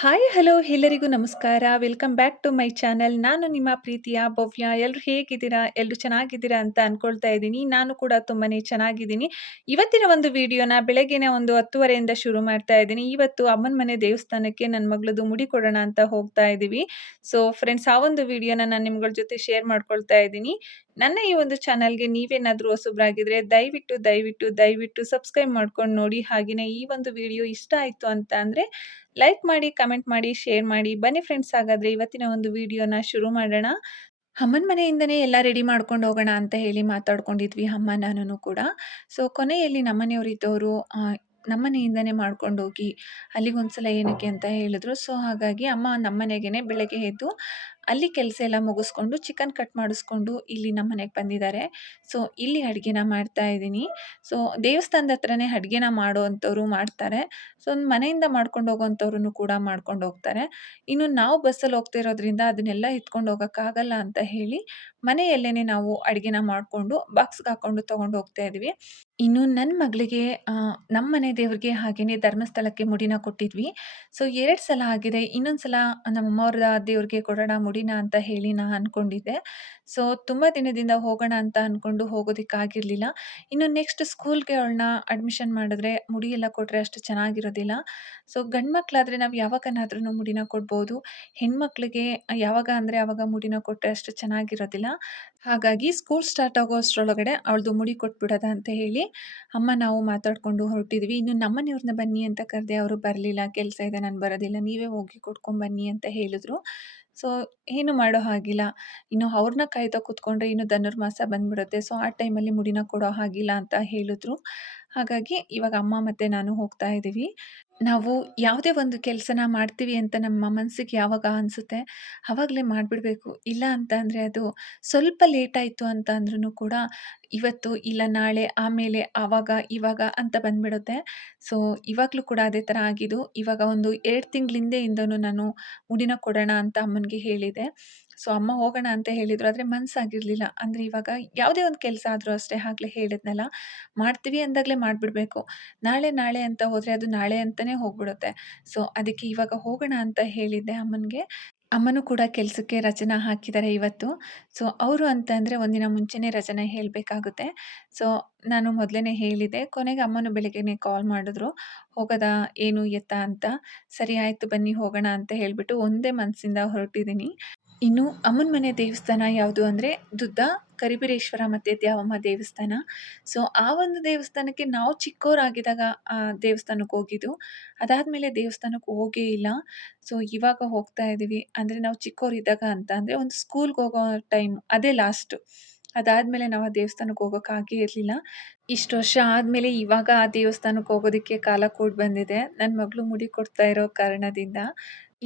Hi hello ಎಲ್ಲರಿಗೂ ನಮಸ್ಕಾರ. Welcome back to my channel. ನಾನು ನಿಮ್ಮ ಪ್ರೀತಿಯ ಭವ್ಯ. ಎಲ್ಲರೂ ಹೇಗಿದ್ದೀರಾ? ಎಲ್ಲರೂ ಚೆನ್ನಾಗಿದ್ದೀರಾ ಅಂತ ಅನ್ಕೊಳ್ತಾ ಇದ್ದೀನಿ. ನಾನು ಕೂಡ ತುಂಬಾನೇ ಚೆನ್ನಾಗಿದ್ದೀನಿ. ಇವತ್ತಿನ ಒಂದು ವಿಡಿಯೋನ ಬೆಳಗ್ಗೆನೆ ಒಂದು 10:30ಯಿಂದ ಶುರು ಮಾಡ್ತಾ ಇದ್ದೀನಿ. ಇವತ್ತು ಅಮ್ಮನ ಮನೆ ದೇವಸ್ಥಾನಕ್ಕೆ ನನ್ನ ಮಗಳದು ಮುಡಿ ಕೊಡೋಣ ಅಂತ ಹೋಗ್ತಾ ಇದ್ದೀವಿ. ಸೊ ಫ್ರೆಂಡ್ಸ್, ಆ ಒಂದು ವಿಡಿಯೋನ ನಾನು ನಿಮ್ಗಳ ಜೊತೆ ಶೇರ್ ಮಾಡ್ಕೊಳ್ತಾ ಇದ್ದೀನಿ. ನನ್ನ ಈ ಒಂದು ಚಾನಲ್ಗೆ ನೀವೇನಾದರೂ ಹೊಸಬ್ರಾಗಿದ್ರೆ ದಯವಿಟ್ಟು ಸಬ್ಸ್ಕ್ರೈಬ್ ಮಾಡ್ಕೊಂಡು ನೋಡಿ. ಹಾಗೆಯೇ ಈ ಒಂದು ವಿಡಿಯೋ ಇಷ್ಟ ಆಯಿತು ಅಂತ ಅಂದರೆ ಲೈಕ್ ಮಾಡಿ, ಕಮೆಂಟ್ ಮಾಡಿ, ಶೇರ್ ಮಾಡಿ. ಬನ್ನಿ ಫ್ರೆಂಡ್ಸ್, ಹಾಗಾದ್ರೆ ಇವತ್ತಿನ ಒಂದು ವಿಡಿಯೋನ ಶುರು ಮಾಡೋಣ. ಅಮ್ಮನ ಮನೆಯಿಂದನೇ ಎಲ್ಲ ರೆಡಿ ಮಾಡ್ಕೊಂಡು ಹೋಗೋಣ ಅಂತ ಹೇಳಿ ಮಾತಾಡ್ಕೊಂಡಿದ್ವಿ ಅಮ್ಮ ನಾನುನು ಕೂಡ. ಸೊ ಕೊನೆಯಲ್ಲಿ ನಮ್ಮನೆಯವರು ಇದ್ದವರು ನಮ್ಮನೆಯಿಂದನೇ ಮಾಡ್ಕೊಂಡು ಹೋಗಿ ಅಲ್ಲಿಗೊಂದ್ಸಲ ಏನಕ್ಕೆ ಅಂತ ಹೇಳಿದ್ರು. ಸೊ ಹಾಗಾಗಿ ಅಮ್ಮ ನಮ್ಮನೆಗೇನೆ ಬೆಳಗ್ಗೆ ಎದ್ದು ಅಲ್ಲಿ ಕೆಲಸ ಎಲ್ಲ ಮುಗಿಸ್ಕೊಂಡು ಚಿಕನ್ ಕಟ್ ಮಾಡಿಸ್ಕೊಂಡು ಇಲ್ಲಿ ನಮ್ಮನೆಗೆ ಬಂದಿದ್ದಾರೆ. ಸೊ ಇಲ್ಲಿ ಅಡುಗೆನ ಮಾಡ್ತಾ ಇದ್ದೀನಿ. ಸೊ ದೇವಸ್ಥಾನದ ಹತ್ರನೇ ಅಡುಗೆನ ಮಾಡುವಂಥವ್ರು ಮಾಡ್ತಾರೆ. ಸೊ ಮನೆಯಿಂದ ಮಾಡ್ಕೊಂಡು ಹೋಗೋವಂಥವ್ರು ಕೂಡ ಮಾಡ್ಕೊಂಡು ಹೋಗ್ತಾರೆ. ಇನ್ನು ನಾವು ಬಸ್ಸಲ್ಲಿ ಹೋಗ್ತಿರೋದ್ರಿಂದ ಅದನ್ನೆಲ್ಲ ಎತ್ಕೊಂಡು ಹೋಗೋಕ್ಕಾಗಲ್ಲ ಅಂತ ಹೇಳಿ ಮನೆಯಲ್ಲೇನೆ ನಾವು ಅಡುಗೆನ ಮಾಡಿಕೊಂಡು ಬಾಕ್ಸ್‌ಗೆ ಹಾಕೊಂಡು ತೊಗೊಂಡು ಹೋಗ್ತಾ ಇದ್ವಿ. ಇನ್ನು ನನ್ನ ಮಗಳಿಗೆ ನಮ್ಮ ಮನೆ ದೇವ್ರಿಗೆ ಹಾಗೇನೆ ಧರ್ಮಸ್ಥಳಕ್ಕೆ ಮುಡಿನ ಕೊಟ್ಟಿದ್ವಿ. ಸೊ 2 ಸಲ ಆಗಿದೆ. ಇನ್ನೊಂದು ಸಲ ನಮ್ಮಮ್ಮವ್ರ ದೇವ್ರಿಗೆ ಕೊಡೋಣ ಮುಡಿನ ಅಂತ ಹೇಳಿ ನಾನು ಅನ್ಕೊಂಡಿದ್ದೆ. ಸೊ ತುಂಬ ದಿನದಿಂದ ಹೋಗೋಣ ಅಂತ ಅನ್ಕೊಂಡು ಹೋಗೋದಕ್ಕಾಗಿರ್ಲಿಲ್ಲ. ಇನ್ನು ನೆಕ್ಸ್ಟ್ ಸ್ಕೂಲ್‌ಗೆ ಅವಳನ್ನ ಅಡ್ಮಿಷನ್ ಮಾಡಿದ್ರೆ ಮುಡಿ ಎಲ್ಲ ಕೊಟ್ಟರೆ ಅಷ್ಟು ಚೆನ್ನಾಗಿರೋದಿಲ್ಲ. ಸೊ ಗಂಡು ಮಕ್ಕಳಾದ್ರೆ ನಾವು ಯಾವಾಗನಾದ್ರೂ ಮುಡಿನ ಕೊಡ್ಬೋದು. ಹೆಣ್ಮಕ್ಳಿಗೆ ಯಾವಾಗ ಅಂದರೆ ಆವಾಗ ಮುಡಿನ ಕೊಟ್ಟರೆ ಅಷ್ಟು ಚೆನ್ನಾಗಿರೋದಿಲ್ಲ. ಹಾಗಾಗಿ ಸ್ಕೂಲ್ ಸ್ಟಾರ್ಟ್ ಆಗೋ ಅಷ್ಟರೊಳಗಡೆ ಅವಳದು ಮುಡಿ ಕೊಟ್ಬಿಡೋದ ಅಂತ ಹೇಳಿ ಅಮ್ಮ ನಾವು ಮಾತಾಡ್ಕೊಂಡು ಹೊರಟಿದ್ವಿ. ಇನ್ನು ನಮ್ಮನೆಯವ್ರನ್ನ ಬನ್ನಿ ಅಂತ ಕರೆದೆ, ಅವರು ಬರಲಿಲ್ಲ. ಕೆಲಸ ಇದೆ, ನಾನು ಬರೋದಿಲ್ಲ, ನೀವೇ ಹೋಗಿ ಕೊಟ್ಕೊಂಬನ್ನಿ ಅಂತ ಹೇಳಿದ್ರು. ಸೊ ಏನು ಮಾಡೋ ಹಾಗಿಲ್ಲ. ಇನ್ನು ಅವ್ರನ್ನ ಕಾಯ್ತಾ ಕೂತ್ಕೊಂಡ್ರೆ ಇನ್ನು ಧನುರ್ಮಾಸ ಬಂದ್ಬಿಡುತ್ತೆ. ಸೊ ಆ ಟೈಮಲ್ಲಿ ಮುಡಿನ ಕೊಡೋ ಹಾಗಿಲ್ಲ ಅಂತ ಹೇಳಿದ್ರು. ಹಾಗಾಗಿ ಇವಾಗ ಅಮ್ಮ ಮತ್ತು ನಾನು ಹೋಗ್ತಾ ಇದ್ದೀವಿ. ನಾವು ಯಾವುದೇ ಒಂದು ಕೆಲಸನ ಮಾಡ್ತೀವಿ ಅಂತ ನಮ್ಮ ಮನಸ್ಸಿಗೆ ಯಾವಾಗ ಅನಿಸುತ್ತೆ ಆವಾಗಲೇ ಮಾಡಿಬಿಡ್ಬೇಕು. ಇಲ್ಲ ಅಂತ ಅಂದರೆ ಅದು ಸ್ವಲ್ಪ ಲೇಟ್ ಆಯಿತು ಅಂತ ಅಂದ್ರೂ ಕೂಡ ಇವತ್ತು ಇಲ್ಲ ನಾಳೆ ಆಮೇಲೆ ಆವಾಗ ಇವಾಗ ಅಂತ ಬಂದ್ಬಿಡುತ್ತೆ. ಸೊ ಇವಾಗಲೂ ಕೂಡ ಅದೇ ಥರ ಆಗಿದ್ದು. ಇವಾಗ ಒಂದು 2 ತಿಂಗಳ ಹಿಂದೆಯಿಂದನೂ ನಾನು ಮುಡಿನ ಕೊಡೋಣ ಅಂತ ಅಮ್ಮನಿಗೆ ಹೇಳಿದೆ. ಸೊ ಅಮ್ಮ ಹೋಗೋಣ ಅಂತ ಹೇಳಿದ್ರು. ಆದರೆ ಮನಸ್ಸಾಗಿರಲಿಲ್ಲ. ಅಂದರೆ ಇವಾಗ ಯಾವುದೇ ಒಂದು ಕೆಲಸ ಆದರೂ ಅಷ್ಟೇ, ಆಗಲೇ ಹೇಳಿದ್ನಲ್ಲ, ಮಾಡ್ತೀವಿ ಅಂದಾಗಲೇ ಮಾಡಿಬಿಡ್ಬೇಕು. ನಾಳೆ ನಾಳೆ ಅಂತ ಹೋದರೆ ಅದು ನಾಳೆ ಅಂತಲೇ ಹೋಗ್ಬಿಡುತ್ತೆ. ಸೊ ಅದಕ್ಕೆ ಇವಾಗ ಹೋಗೋಣ ಅಂತ ಹೇಳಿದ್ದೆ ಅಮ್ಮನಿಗೆ. ಅಮ್ಮನೂ ಕೂಡ ಕೆಲಸಕ್ಕೆ ರಜೆನ ಹಾಕಿದ್ದಾರೆ ಇವತ್ತು. ಸೊ ಅವರು ಅಂತ ಅಂದರೆ ಒಂದಿನ ಮುಂಚೆನೇ ರಜೆನ ಹೇಳಬೇಕಾಗುತ್ತೆ. ಸೊ ನಾನು ಮೊದಲೇನೆ ಹೇಳಿದೆ. ಕೊನೆಗೆ ಅಮ್ಮನು ಬೆಳಗ್ಗೆನೇ ಕಾಲ್ ಮಾಡಿದ್ರು. ಹೋಗೋದಾ ಏನು ಎತ್ತ ಅಂತ. ಸರಿ ಆಯಿತು ಬನ್ನಿ ಹೋಗೋಣ ಅಂತ ಹೇಳಿಬಿಟ್ಟು ಒಂದೇ ಮನಸ್ಸಿಂದ ಹೊರಟಿದ್ದೀನಿ. ಇನ್ನು ಅಮ್ಮನ ಮನೆ ದೇವಸ್ಥಾನ ಯಾವುದು ಅಂದರೆ ದುದ್ದ ಕರಿಬೀರೇಶ್ವರ ಮತ್ತು ದ್ಯಾವಮ್ಮ ದೇವಸ್ಥಾನ. ಸೊ ಆ ಒಂದು ದೇವಸ್ಥಾನಕ್ಕೆ ನಾವು ಚಿಕ್ಕವರಾಗಿದ್ದಾಗ ಆ ದೇವಸ್ಥಾನಕ್ಕೆ ಹೋಗಿದ್ದು. ಅದಾದಮೇಲೆ ದೇವಸ್ಥಾನಕ್ಕೆ ಹೋಗೇ ಇಲ್ಲ. ಸೊ ಇವಾಗ ಹೋಗ್ತಾ ಇದ್ದೀವಿ. ಅಂದರೆ ನಾವು ಚಿಕ್ಕವರಿದ್ದಾಗ ಅಂತ ಅಂದರೆ ಒಂದು ಸ್ಕೂಲ್ಗೆ ಹೋಗೋ ಟೈಮ್ ಅದೇ ಲಾಸ್ಟು. ಅದಾದಮೇಲೆ ನಾವು ಆ ದೇವಸ್ಥಾನಕ್ಕೆ ಹೋಗೋಕ್ಕಾಗೇ ಇರಲಿಲ್ಲ. ಇಷ್ಟು ವರ್ಷ ಆದಮೇಲೆ ಇವಾಗ ಆ ದೇವಸ್ಥಾನಕ್ಕೆ ಹೋಗೋದಕ್ಕೆ ಕಾಲ ಕೂಡಿ ಬಂದಿದೆ, ನನ್ನ ಮಗಳು ಮುಡಿ ಕೊಡ್ತಾ ಇರೋ ಕಾರಣದಿಂದ.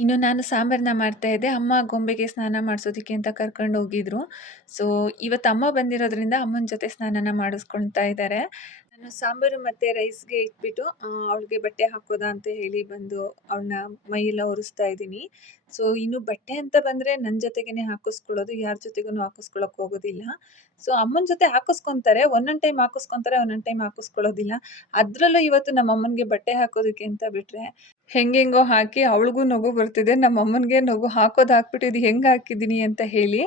ಇನ್ನು ನಾನು ಸಾಂಬಾರನ್ನ ಮಾಡ್ತಾ ಇದ್ದೆ. ಅಮ್ಮ ಗೊಂಬೆಗೆ ಸ್ನಾನ ಮಾಡಿಸೋದಕ್ಕೆ ಅಂತ ಕರ್ಕೊಂಡು ಹೋಗಿದ್ರು. ಸೊ ಇವತ್ತು ಅಮ್ಮ ಬಂದಿರೋದ್ರಿಂದ ಅಮ್ಮನ ಜೊತೆ ಸ್ನಾನನ ಮಾಡಿಸ್ಕೊಳ್ತಾ ಇದ್ದಾರೆ. ನಾನು ಸಾಂಬಾರು ಮತ್ತು ರೈಸ್ಗೆ ಇಟ್ಬಿಟ್ಟು ಅವಳಿಗೆ ಬಟ್ಟೆ ಹಾಕೋದಾ ಅಂತ ಹೇಳಿ ಬಂದು ಅವಳನ್ನ ಮೈಯೆಲ್ಲ ಒರೆಸ್ತಾ ಇದ್ದೀನಿ. ಸೊ ಇನ್ನು ಬಟ್ಟೆ ಅಂತ ಬಂದರೆ ನನ್ನ ಜೊತೆಗೇನೆ ಹಾಕಿಸ್ಕೊಳ್ಳೋದು, ಯಾರ ಜೊತೆಗೂ ಹಾಕಿಸ್ಕೊಳ್ಳೋಕೆ ಹೋಗೋದಿಲ್ಲ. ಸೊ ಅಮ್ಮನ ಜೊತೆ ಹಾಕಿಸ್ಕೊತಾರೆ, ಒಂದೊಂದು ಟೈಮ್ ಹಾಕಿಸ್ಕೊತಾರೆ, ಒಂದೊಂದು ಟೈಮ್ ಹಾಕಿಸ್ಕೊಳ್ಳೋದಿಲ್ಲ. ಅದರಲ್ಲೂ ಇವತ್ತು ನಮ್ಮ ಅಮ್ಮನಿಗೆ ಬಟ್ಟೆ ಹಾಕೋದಕ್ಕೆ ಅಂತ ಬಿಟ್ಟರೆ ಹೆಂಗೆಂಗೋ ಹಾಕಿ ಅವಳಿಗೂ ನಗು ಬರ್ತಿದೆ. ನಮ್ಮ ಅಮ್ಮನಿಗೆ ನಗು ಹಾಕೋದು ಹಾಕ್ಬಿಟ್ಟು ಇದು ಹೆಂಗೆ ಹಾಕಿದ್ದೀನಿ ಅಂತ ಹೇಳಿ.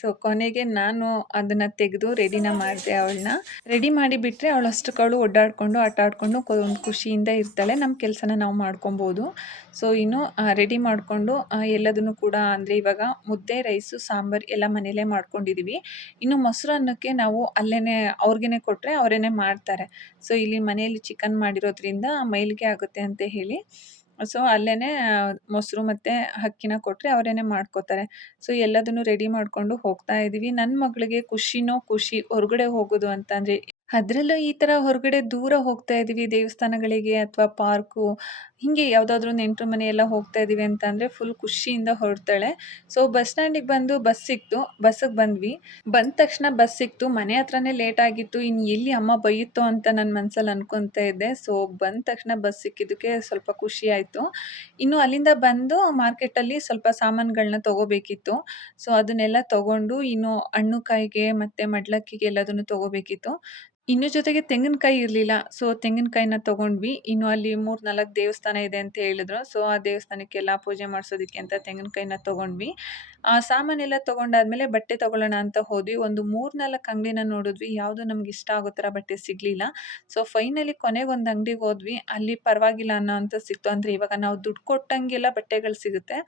ಸೊ ಕೊನೆಗೆ ನಾನು ಅದನ್ನು ತೆಗೆದು ರೆಡಿನ ಮಾಡಿದೆ. ಅವಳನ್ನ ರೆಡಿ ಮಾಡಿ ಬಿಟ್ಟರೆ ಅವಳು ಅಷ್ಟಕ್ಕವಳು ಓಡಾಡಿಕೊಂಡು ಆಟ ಆಡಿಕೊಂಡು ಒಂದು ಖುಷಿಯಿಂದ ಇರ್ತಾಳೆ. ನಮ್ಮ ಕೆಲಸನ ನಾವು ಮಾಡ್ಕೊಬೋದು. ಸೊ ಇನ್ನು ರೆಡಿ ಮಾಡಿಕೊಂಡು ಎಲ್ಲದನ್ನು ಕೂಡ ಅಂದರೆ ಇವಾಗ ಮುದ್ದೆ, ರೈಸು, ಸಾಂಬಾರು ಎಲ್ಲ ಮನೆಯಲ್ಲೇ ಮಾಡ್ಕೊಂಡಿದ್ದೀವಿ. ಇನ್ನು ಮೊಸರನ್ನಕ್ಕೆ ನಾವು ಅಲ್ಲೇ ಅವ್ರಿಗೇ ಕೊಟ್ಟರೆ ಅವರೇ ಮಾಡ್ತಾರೆ. ಸೊ ಇಲ್ಲಿ ಮನೆಯಲ್ಲಿ ಚಿಕನ್ ಮಾಡಿರೋದ್ರಿಂದ ಮೈಲಿಗೆ ಆಗುತ್ತೆ ಅಂತ ಹೇಳಿ ಸೊ ಅಲ್ಲೇನೇ ಮೊಸರು ಮತ್ತು ಅಕ್ಕಿನ ಕೊಟ್ಟರೆ ಅವರೇನೆ ಮಾಡ್ಕೋತಾರೆ. ಸೊ ಎಲ್ಲದನ್ನು ರೆಡಿ ಮಾಡಿಕೊಂಡು ಹೋಗ್ತಾ ಇದ್ದೀವಿ. ನನ್ನ ಮಗಳಿಗೆ ಖುಷಿನೋ ಖುಷಿ ಹೊರಗಡೆ ಹೋಗೋದು ಅಂತಂದರೆ. ಅದರಲ್ಲೂ ಈ ಥರ ಹೊರಗಡೆ ದೂರ ಹೋಗ್ತಾ ಇದ್ದೀವಿ ದೇವಸ್ಥಾನಗಳಿಗೆ ಅಥವಾ ಪಾರ್ಕು, ಹೀಗೆ ಯಾವುದಾದ್ರೂ ನೆಂಟರು ಮನೆ ಎಲ್ಲ ಹೋಗ್ತಾ ಇದ್ದೀವಿ ಅಂತ ಅಂದರೆ ಫುಲ್ ಖುಷಿಯಿಂದ ಹೊರಡ್ತಾಳೆ. ಸೊ ಬಸ್ ಸ್ಟ್ಯಾಂಡಿಗೆ ಬಂದು ಬಸ್ ಸಿಕ್ತು. ಬಸ್ಸಿಗೆ ಬಂದ್ವಿ. ಬಂದ ತಕ್ಷಣ ಬಸ್ ಸಿಕ್ತು. ಮನೆ ಹತ್ರನೇ ಲೇಟ್ ಆಗಿತ್ತು. ಇನ್ನು ಎಲ್ಲಿ ಅಮ್ಮ ಬೈಯುತ್ತೋ ಅಂತ ನನ್ನ ಮನಸ್ಸಲ್ಲಿ ಅನ್ಕೊತಾ ಇದ್ದೆ. ಸೊ ಬಂದ ತಕ್ಷಣ ಬಸ್ ಸಿಕ್ಕಿದ್ದಕ್ಕೆ ಸ್ವಲ್ಪ ಖುಷಿ ಆಯಿತು. ಇನ್ನು ಅಲ್ಲಿಂದ ಬಂದು ಮಾರ್ಕೆಟಲ್ಲಿ ಸ್ವಲ್ಪ ಸಾಮಾನುಗಳನ್ನ ತೊಗೋಬೇಕಿತ್ತು. ಸೊ ಅದನ್ನೆಲ್ಲ ತೊಗೊಂಡು ಇನ್ನು ಹಣ್ಣು ಕಾಯಿಗೆ ಮತ್ತು ಮಡಿಲಕ್ಕಿಗೆ ಎಲ್ಲದನ್ನು ತೊಗೋಬೇಕಿತ್ತು. ಇನ್ನು ಜೊತೆಗೆ ತೆಂಗಿನಕಾಯಿ ಇರಲಿಲ್ಲ. ಸೊ, ತೆಂಗಿನಕಾಯಿನ ತಗೊಂಡ್ವಿ. ಇನ್ನು ಅಲ್ಲಿ 3, 4 ದೇವಸ್ಥಾನ ಇದೆ ಅಂತ ಹೇಳಿದ್ರು. ಸೊ, ಆ ದೇವಸ್ಥಾನಕ್ಕೆಲ್ಲ ಪೂಜೆ ಮಾಡಿಸೋದಕ್ಕೆ ಅಂತ ತೆಂಗಿನಕಾಯಿನ ತಗೊಂಡ್ವಿ. ಸಾಮಾನೆಲ್ಲ ತಗೊಂಡಾದ್ಮೇಲೆ ಬಟ್ಟೆ ತಗೊಳ್ಳೋಣ ಅಂತ ಹೋದ್ವಿ. ಒಂದು 3, 4 ಅಂಗಡಿನ ನೋಡಿದ್ವಿ. ಯಾವುದು ನಮ್ಗೆ ಇಷ್ಟ ಆಗೋ ಥರ ಬಟ್ಟೆ ಸಿಗ್ಲಿಲ್ಲ. ಸೊ, ಫೈನಲಿ ಕೊನೆಗೊಂದು ಅಂಗಡಿಗೆ ಹೋದ್ವಿ. ಅಲ್ಲಿ ಪರವಾಗಿಲ್ಲ ಅನ್ನೋ ಅಂತ ಸಿಕ್ತು. ಅಂದ್ರೆ ಇವಾಗ ನಾವು ದುಡ್ಡು ಕೊಟ್ಟಂಗೆಲ್ಲ ಬಟ್ಟೆಗಳು ಸಿಗುತ್ತೆ.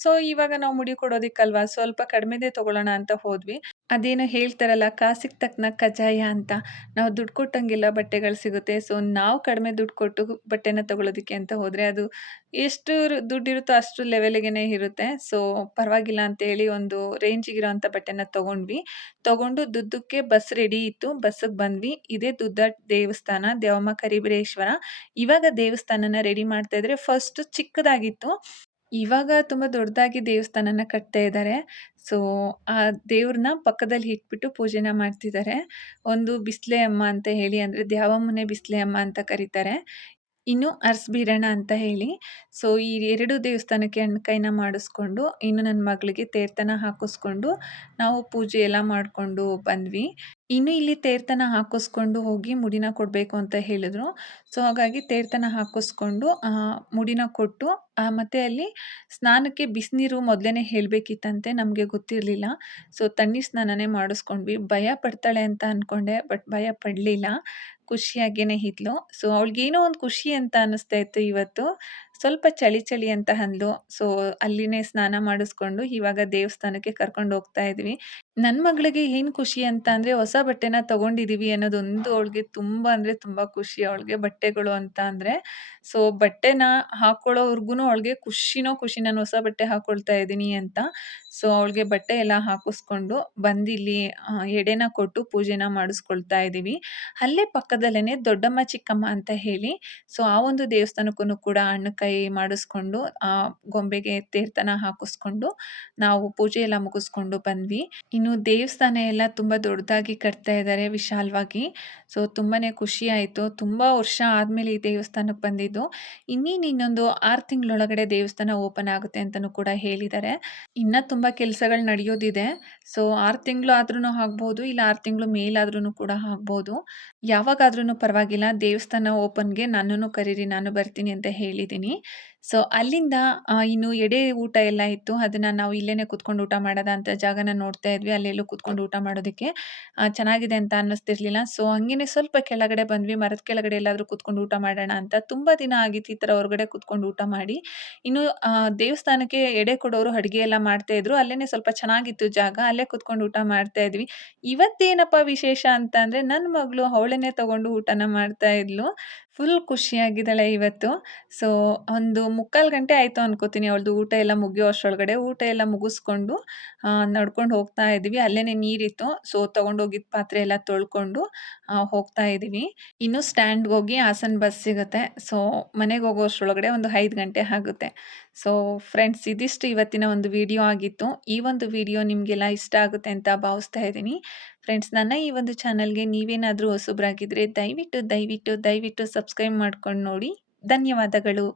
ಸೊ, ಇವಾಗ ನಾವು ಮುಡಿ ಕೊಡೋದಿಕ್ಕಲ್ವಾ ಸ್ವಲ್ಪ ಕಡಿಮೆದೇ ತಗೊಳ್ಳೋಣ ಅಂತ ಹೋದ್ವಿ. ಅದೇನೋ ಹೇಳ್ತಾರಲ್ಲ ಕಾಸಿಗೆ ತಕ್ಕನ ಕಜ್ಜಾಯ ಅಂತ. ನಾವು ದುಡ್ಡು ಕೊಟ್ಟಂಗೆಲ್ಲ ಬಟ್ಟೆಗಳು ಸಿಗುತ್ತೆ. ಸೊ, ನಾವು ಕಡಿಮೆ ದುಡ್ಡು ಕೊಟ್ಟು ಬಟ್ಟೆನ ತಗೊಳ್ಳೋದಕ್ಕೆ ಅಂತ ಹೋದ್ರೆ ಅದು ಎಷ್ಟು ದುಡ್ಡಿರುತ್ತೋ ಅಷ್ಟು ಲೆವೆಲ್‌ಗೇನೆ ಇರುತ್ತೆ. ಸೊ, ಪರವಾಗಿಲ್ಲ ಅಂತೇಳಿ ಒಂದು ರೇಂಜಿಗಿರೋಂಥ ಬಟ್ಟೆನ ತಗೊಂಡ್ವಿ. ತಗೊಂಡು ದುದ್ದಕ್ಕೆ ಬಸ್ ರೆಡಿ ಇತ್ತು. ಬಸ್ಸಿಗೆ ಬಂದ್ವಿ. ಇದೇ ದುದ್ದ ದೇವಸ್ಥಾನ ದ್ಯಾವಮ್ಮ ಕರಿಬರೇಶ್ವರ. ಇವಾಗ ದೇವಸ್ಥಾನನ ರೆಡಿ ಮಾಡ್ತಾ ಇದ್ದಾರೆ. ಫಸ್ಟ್ ಚಿಕ್ಕದಾಗಿತ್ತು. ಇವಾಗ ತುಂಬಾ ದೊಡ್ಡದಾಗಿ ದೇವಸ್ಥಾನನ ಕಟ್ತಾ ಇದ್ದಾರೆ. ಸೊ, ಆ ದೇವ್ರನ್ನ ಪಕ್ಕದಲ್ಲಿ ಇಟ್ಬಿಟ್ಟು ಪೂಜೆನ ಮಾಡ್ತಿದ್ದಾರೆ. ಒಂದು ಬಿಸ್ಲೆ ಅಮ್ಮ ಅಂತ ಹೇಳಿ ಅಂದ್ರೆ ದ್ಯಾವಮ್ಮನೇ ಬಿಸ್ಲೆ ಅಮ್ಮ ಅಂತ ಕರೀತಾರೆ. ಇನ್ನು ಅರಸಬೀರಣ್ಣ ಅಂತ ಹೇಳಿ. ಸೊ, ಈ 2 ದೇವಸ್ಥಾನಕ್ಕೆ ಹಣ್ಣುಕಾಯಿನ ಮಾಡಿಸ್ಕೊಂಡು, ಇನ್ನು ನನ್ನ ಮಗಳಿಗೆ ತೇರ್ತನ ಹಾಕಿಸ್ಕೊಂಡು, ನಾವು ಪೂಜೆ ಎಲ್ಲ ಮಾಡ್ಕೊಂಡು ಬಂದ್ವಿ. ಇನ್ನು ಇಲ್ಲಿ ತೇರ್ತನ ಹಾಕಿಸ್ಕೊಂಡು ಹೋಗಿ ಮುಡಿನ ಕೊಡಬೇಕು ಅಂತ ಹೇಳಿದ್ರು. ಸೊ, ಹಾಗಾಗಿ ತೇರ್ತನ ಹಾಕಿಸ್ಕೊಂಡು ಮುಡಿನ ಕೊಟ್ಟು ಮತ್ತೆ ಅಲ್ಲಿ ಸ್ನಾನಕ್ಕೆ ಬಿಸಿನೀರು ಮೊದಲೇನೆ ಹೇಳಬೇಕಿತ್ತಂತೆ. ನಮಗೆ ಗೊತ್ತಿರಲಿಲ್ಲ. ಸೊ, ತಣ್ಣೀರು ಸ್ನಾನನೇ ಮಾಡಿಸ್ಕೊಂಡ್ವಿ. ಭಯ ಪಡ್ತಾಳೆ ಅಂತ ಅಂದ್ಕೊಂಡೆ. ಬಟ್ ಭಯ ಪಡಲಿಲ್ಲ. ಖುಷಿಯಾಗೇನೆ ಇದ್ಲು. ಸೊ, ಅವಳಿಗೇನೋ ಒಂದು ಖುಷಿ ಅಂತ ಅನ್ನಿಸ್ತಾ ಇತ್ತು ಇವತ್ತು. ಸ್ವಲ್ಪ ಚಳಿ ಚಳಿ ಅಂತ ಅಂದ್ಲು. ಸೊ, ಅಲ್ಲಿನೇ ಸ್ನಾನ ಮಾಡಿಸ್ಕೊಂಡು ಇವಾಗ ದೇವಸ್ಥಾನಕ್ಕೆ ಕರ್ಕೊಂಡು ಹೋಗ್ತಾ ಇದ್ವಿ. ನನ್ನ ಮಗಳಿಗೆ ಏನು ಖುಷಿ ಅಂತ ಅಂದ್ರೆ ಹೊಸ ಬಟ್ಟೆನ ತಗೊಂಡಿದೀವಿ ಅನ್ನೋದೊಂದು ಅವಳಿಗೆ ತುಂಬಾ ಅಂದ್ರೆ ತುಂಬಾ ಖುಷಿ ಅವಳಿಗೆ ಬಟ್ಟೆಗಳು ಅಂತ ಅಂದ್ರೆ. ಸೊ, ಬಟ್ಟೆನ ಹಾಕೊಳ್ಳೋವರ್ಗುನು ಅವಳಿಗೆ ಖುಷಿನೋ ಖುಷಿ ನಾನು ಹೊಸ ಬಟ್ಟೆ ಹಾಕೊಳ್ತಾ ಇದ್ದೀನಿ ಅಂತ. ಸೊ, ಅವಳಿಗೆ ಬಟ್ಟೆ ಎಲ್ಲ ಹಾಕಿಸ್ಕೊಂಡು ಬಂದಿಲ್ಲಿ ಎಡೆನ ಕೊಟ್ಟು ಪೂಜೆನ ಮಾಡಿಸ್ಕೊಳ್ತಾ ಇದ್ದೀವಿ. ಅಲ್ಲೇ ಪಕ್ಕದಲ್ಲೇನೆ ದೊಡ್ಡಮ್ಮ ಚಿಕ್ಕಮ್ಮ ಅಂತ ಹೇಳಿ. ಸೊ, ಆ ಒಂದು ದೇವಸ್ಥಾನಕ್ಕೂ ಕೂಡ ಹಣ್ಣುಕಾಯಿ ಮಾಡಿಸ್ಕೊಂಡು ಗೊಂಬೆಗೆ ತೇರ್ತನ ಹಾಕಿಸ್ಕೊಂಡು ನಾವು ಪೂಜೆ ಎಲ್ಲ ಮುಗಿಸ್ಕೊಂಡು ಬಂದ್ವಿ. ಇನ್ನು ದೇವಸ್ಥಾನ ಎಲ್ಲ ತುಂಬಾ ದೊಡ್ಡದಾಗಿ ಕಟ್ತಾ ಇದ್ದಾರೆ ವಿಶಾಲವಾಗಿ. ಸೊ, ತುಂಬಾನೇ ಖುಷಿ ಆಯ್ತು. ತುಂಬಾ ವರ್ಷ ಆದ್ಮೇಲೆ ಈ ದೇವಸ್ಥಾನಕ್ಕೆ ಬಂದಿದ್ದು. ಇನ್ನೊಂದು 6 ತಿಂಗಳೊಳಗಡೆ ದೇವಸ್ಥಾನ ಓಪನ್ ಆಗುತ್ತೆ ಅಂತನೂ ಕೂಡ ಹೇಳಿದ್ದಾರೆ. ಇನ್ನ ತುಂಬಾ ಕೆಲ್ಸಗಳು ನಡೆಯೋದಿದೆ. ಸೊ, 6 ತಿಂಗಳು ಆದ್ರೂನು ಆಗ್ಬೋದು, ಇಲ್ಲ 6 ತಿಂಗಳು ಮೇಲಾದ್ರೂನು ಕೂಡ ಆಗ್ಬೋದು. ಯಾವಾಗಾದ್ರೂನು ಪರವಾಗಿಲ್ಲ ದೇವಸ್ಥಾನ ಓಪನ್‌ಗೆ ನನ್ನನ್ನು ಕರೀರಿ ನಾನು ಬರ್ತೀನಿ ಅಂತ ಹೇಳಿದ್ದೀನಿ. ಸೊ, ಅಲ್ಲಿಂದ ಇನ್ನು ಎಡೆ ಊಟ ಎಲ್ಲ ಇತ್ತು. ಅದನ್ನ ನಾವು ಇಲ್ಲೇನೆ ಕೂತ್ಕೊಂಡು ಊಟ ಮಾಡೋದಾ ಅಂತ ಜಾಗನ ನೋಡ್ತಾ ಇದ್ವಿ. ಅಲ್ಲೆಲ್ಲೂ ಕೂತ್ಕೊಂಡು ಊಟ ಮಾಡೋದಕ್ಕೆ ಚೆನ್ನಾಗಿದೆ ಅಂತ ಅನ್ನಿಸ್ತಿರ್ಲಿಲ್ಲ. ಸೊ, ಹಂಗೇನೆ ಸ್ವಲ್ಪ ಕೆಳಗಡೆ ಬಂದ್ವಿ. ಮರದ ಕೆಳಗಡೆ ಎಲ್ಲಾದ್ರೂ ಕೂತ್ಕೊಂಡು ಊಟ ಮಾಡೋಣ ಅಂತ. ತುಂಬಾ ದಿನ ಆಗಿತ್ತು ಈ ಥರ ಹೊರಗಡೆ ಕೂತ್ಕೊಂಡು ಊಟ ಮಾಡಿ. ಇನ್ನು ದೇವಸ್ಥಾನಕ್ಕೆ ಎಡೆ ಕೊಡೋರು ಅಡುಗೆ ಎಲ್ಲ ಮಾಡ್ತಾ ಇದ್ರು. ಅಲ್ಲೇನೆ ಸ್ವಲ್ಪ ಚೆನ್ನಾಗಿತ್ತು ಜಾಗ. ಅಲ್ಲೇ ಕೂತ್ಕೊಂಡು ಊಟ ಮಾಡ್ತಾ ಇದ್ವಿ. ಇವತ್ತೇನಪ್ಪ ವಿಶೇಷ ಅಂತ ಅಂದ್ರೆ ನನ್ನ ಮಗಳು ಅವಳನ್ನೇ ತಗೊಂಡು ಊಟನ ಮಾಡ್ತಾ ಇದ್ಲು. ಫುಲ್ ಖುಷಿಯಾಗಿದ್ದಾಳೆ ಇವತ್ತು. ಸೊ, ಒಂದು 3/4 ಗಂಟೆ ಆಯ್ತು ಅನ್ಕೋತೀನಿ ಅವಳದು ಊಟ ಎಲ್ಲ ಮುಗಿಯೋ ಅಷ್ಟ್ರೊಳಗಡೆ. ಊಟ ಎಲ್ಲ ಮುಗಿಸ್ಕೊಂಡು ನಡ್ಕೊಂಡು ಹೋಗ್ತಾ ಇದ್ವಿ. ಅಲ್ಲೇನೆ ನೀರಿತ್ತು. ಸೊ, ತಗೊಂಡೋಗಿದ್ದ ಪಾತ್ರೆ ಎಲ್ಲ ತೊಳ್ಕೊಂಡು ಹೋಗ್ತಾ ಇದೀವಿ. ಇನ್ನು ಸ್ಟ್ಯಾಂಡ್‌ಗೆ ಹೋಗಿ ಹಾಸನ್ ಬಸ್ ಸಿಗುತ್ತೆ. ಸೊ, ಮನೆಗೆ ಹೋಗೋ ಅಷ್ಟ್ರೊಳಗಡೆ ಒಂದು 5 ಗಂಟೆ ಆಗುತ್ತೆ. ಸೊ, ಫ್ರೆಂಡ್ಸ್ ಇದಿಷ್ಟು ಇವತ್ತಿನ ಒಂದು ವಿಡಿಯೋ ಆಗಿತ್ತು. ಈ ಒಂದು ವಿಡಿಯೋ ನಿಮಗೆಲ್ಲ ಇಷ್ಟ ಆಗುತ್ತೆ ಅಂತ ಭಾವಿಸ್ತಾ ಇದ್ದೀನಿ. ಫ್ರೆಂಡ್ಸ್ ನನ್ನ ಈ ಒಂದು ಚಾನಲ್‌ಗೆ ನೀವೇನಾದರೂ ಹೊಸಬರಾಗಿದ್ದರೆ ದಯವಿಟ್ಟು ಸಬ್ಸ್ಕ್ರೈಬ್ ಮಾಡ್ಕೊಂಡು ನೋಡಿ. ಧನ್ಯವಾದಗಳು.